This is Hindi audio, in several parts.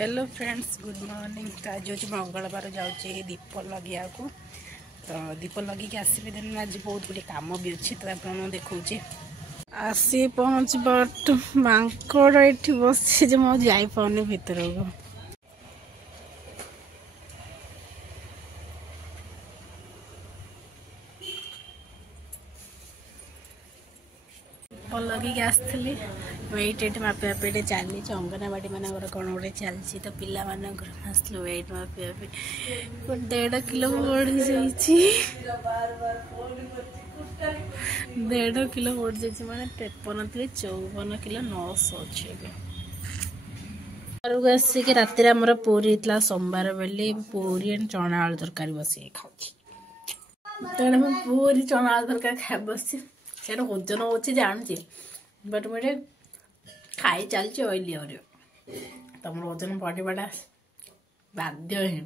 Hello friends, good morning. तो आज हूँ मंगलवार, जाऊँगी दीप लगे को। तो दीप लगे आसबि दिन आज बहुत गुड कम भी अच्छी, तो आपको देखा आसी पहुँच बट मांकड़ ये बस जापाने भितर को। लगे आसती वेट एट मापे चली अंगनवाड़ी मानक कौन गोटे चलती, तो पिला आसल वेट मापे 1.5 किलो बढ़ी जा 1.5 किलो बढ़ी जा मैंने 53 थी 54 किलो 900 अच्छे। घर को आसिक राति आमर पूरी था सोमवार बेली पूरी चना आलू तरकारी बस खाऊँ पूरी चना आलू तरकारी खाई बस से ओजन हो जानची बट मुझे खाई चलती ऑयली और तुम ओजन बढ़ाटा बाध्य ही।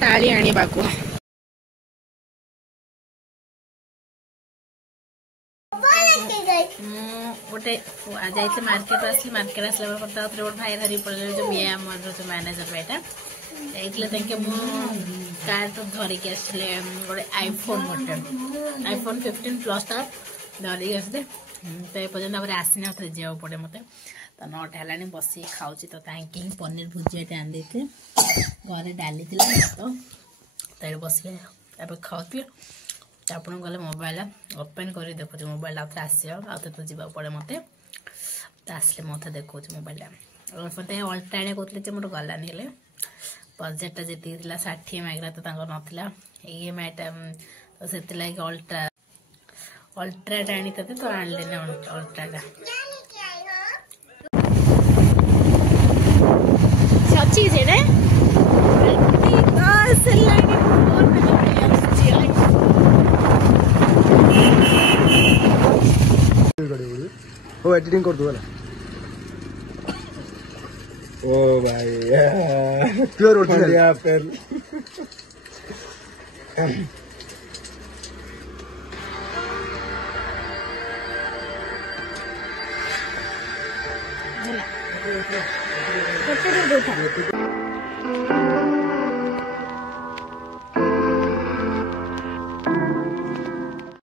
ताली आने बाकू गोटे जाइए मार्केट आसली मार्केट आसला गोटे भाई धरी पड़े जो आम जो मैनेजर भाईटा जाइए कार्ड धरिकी आसले गोटे आईफोन गोटे आईफोन 15 प्लस टा धरिकी आसले तो ये पर्यटन आसी ना जाओ पड़े मत तो 9टा है बस खाऊँ तो ताकि पनीर भुजिया आन देते घरे डाली तो बस खाऊ आप गले मोबाइल ओपन कर देखो मोबाइल आउे आसो तो जावा पड़े मत तो आसले मत देखो मोबाइल मत अल्ट्रा आड़े कहते मोर गलानी हेले बजेटा जी 60 मागला तो नाला EMI तो से अल्ट्रा अल्ट्राटा आनी तो आनले अल्ट्राटा अच्छी से ओ एडिटिंग कर दो वाला ओ भाई प्योर ओरिजिनल यहाँ पर झला